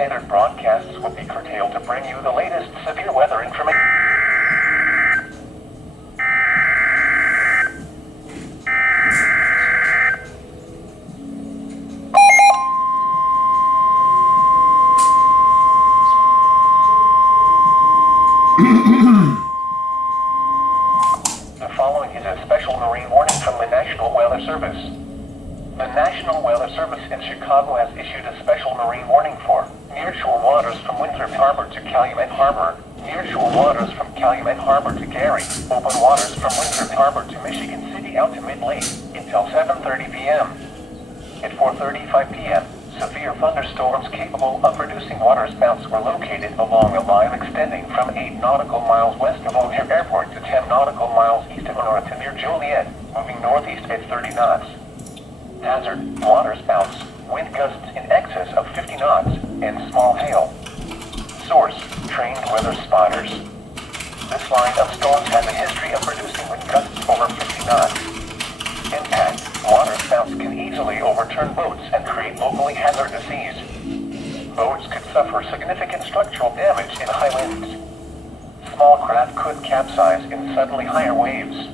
standard broadcasts will be curtailed to bring you the latest severe weather information. The following is a special marine warning from the National Weather Service. The National Weather Service in Chicago has issued a special marine warning for nearshore waters from Winthrop Harbor to Calumet Harbor, nearshore waters from Calumet Harbor to Gary, open waters from Winthrop Harbor to Michigan City out to mid-lake until 7:30 p.m. At 4:35 p.m., severe thunderstorms capable of producing waterspouts were located along a line extending from 8 nautical miles west of O'Hare Airport to 10 nautical miles east of Aurora to near Joliet, moving northeast at 30 knots. Hazard, waterspouts, wind gusts in excess of 50 knots, and small hail. Source, trained weather spotters. This line of storms has a history of producing wind gusts over 50 knots. Impact, waterspouts can easily overturn boats and create locally hazardous seas. Boats could suffer significant structural damage in high winds. Small craft could capsize in suddenly higher waves.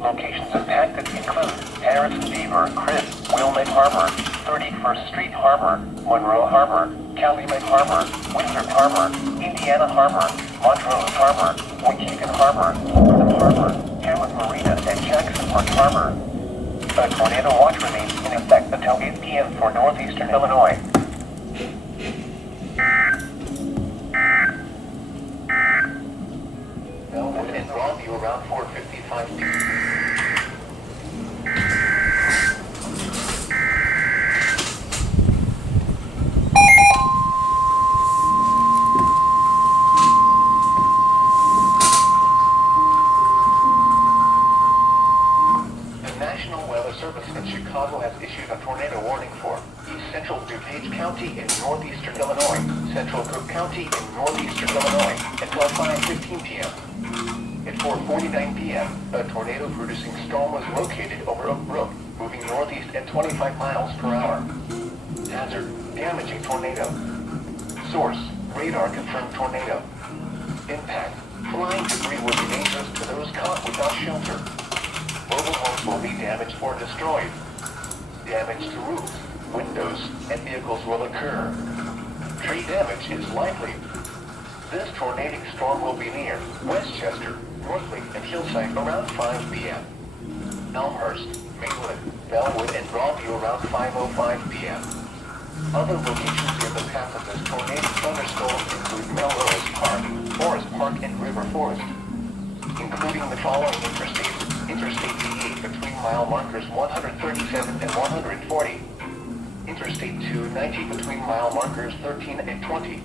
Locations impacted include Harrison Beaver, Cribb, Wilmette Harbor, 31st Street Harbor, Monroe Harbor, Calumet Harbor, Winthrop Harbor, Indiana Harbor, Montrose Harbor, Waukegan Harbor, Fordham Harbor, Hammond Marina, and Jackson Park Harbor. A tornado watch remains in effect until 8 p.m. for northeastern Illinois. Bellwood and Broadview around 4:55 p.m. Chicago has issued a tornado warning for East Central DuPage County in northeastern Illinois, Central Cook County in northeastern Illinois, until 5:15 p.m. At 4:49 p.m., a tornado-producing storm was located over Oak Brook, moving northeast at 25 miles per hour. Hazard, damaging tornado. Source, radar confirmed tornado. Impact, flying debris will be dangerous to those caught without shelter. Mobile homes will be damaged or destroyed. Damage to roofs, windows, and vehicles will occur. Tree damage is likely. This tornadic storm will be near Westchester, Northlake, and Hillside around 5 p.m. Elmhurst, Maywood, Bellwood, and Broadview around 5:05 p.m. Other locations in the path of this tornadic thunderstorm include Melrose Park, Forest Park, and River Forest, including the following interstates. Interstate 88 between mile markers 137 and 140. Interstate 290 between mile markers 13 and 20.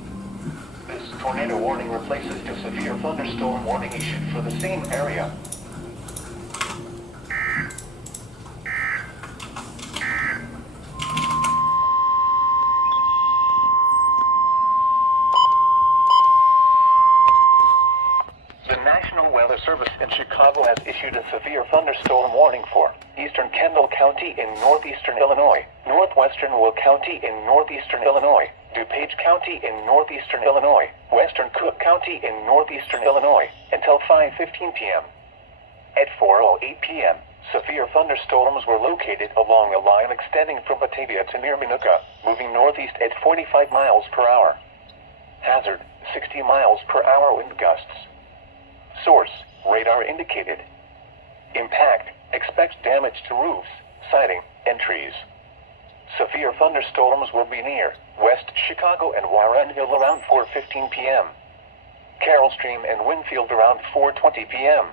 This tornado warning replaces the severe thunderstorm warning issued for the same area. Service in Chicago has issued a severe thunderstorm warning for eastern Kendall County in northeastern Illinois, northwestern Will County in northeastern Illinois, DuPage County in northeastern Illinois, western Cook County in northeastern Illinois, until 5:15 p.m. At 4:08 p.m., severe thunderstorms were located along a line extending from Batavia to near Minooka, moving northeast at 45 miles per hour. Hazard, 60 miles per hour wind gusts. Source, radar indicated. Impact, expect damage to roofs, siding, and trees. Severe thunderstorms will be near West Chicago and Warren Hill around 4:15 p.m. Carroll Stream and Winfield around 4:20 p.m.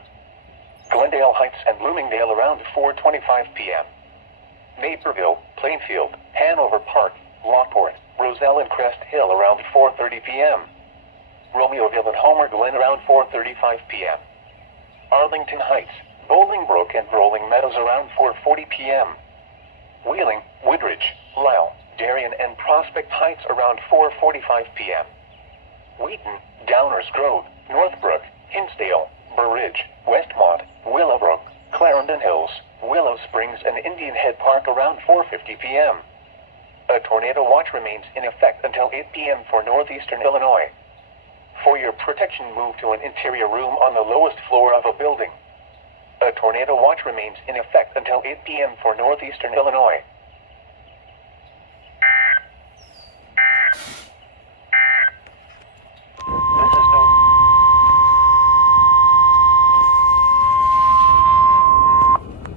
Glendale Heights and Bloomingdale around 4:25 p.m. Naperville, Plainfield, Hanover Park, Lockport, Roselle and Crest Hill around 4:30 p.m. Romeoville and Homer Glen around 4:35 p.m. Arlington Heights, Bolingbrook and Rolling Meadows around 4:40 p.m. Wheeling, Woodridge, Lisle, Darien and Prospect Heights around 4:45 p.m. Wheaton, Downers Grove, Northbrook, Hinsdale, Burr Ridge, Westmont, Willowbrook, Clarendon Hills, Willow Springs and Indian Head Park around 4:50 p.m. A tornado watch remains in effect until 8 p.m. for northeastern Illinois. For your protection, move to an interior room on the lowest floor of a building. A tornado watch remains in effect until 8 p.m. for northeastern Illinois. This is no...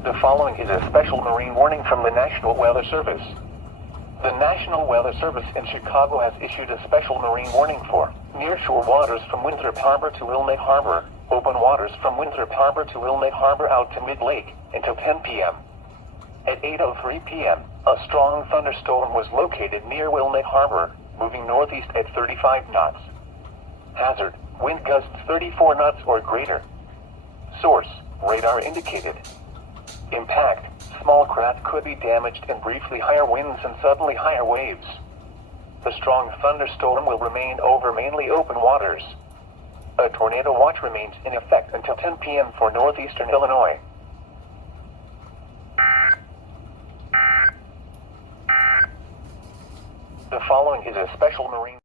The following is a special marine warning from the National Weather Service. The National Weather Service in Chicago has issued a special marine warning for nearshore waters from Winthrop Harbor to Wilmette Harbor, open waters from Winthrop Harbor to Wilmette Harbor out to mid-lake until 10 p.m. At 8:03 p.m., a strong thunderstorm was located near Wilmette Harbor, moving northeast at 35 knots. Hazard, wind gusts 34 knots or greater. Source, radar indicated. Impact, small craft could be damaged and briefly higher winds and suddenly higher waves. The strong thunderstorm will remain over mainly open waters. A tornado watch remains in effect until 10 p.m. for northeastern Illinois. The following is a special marine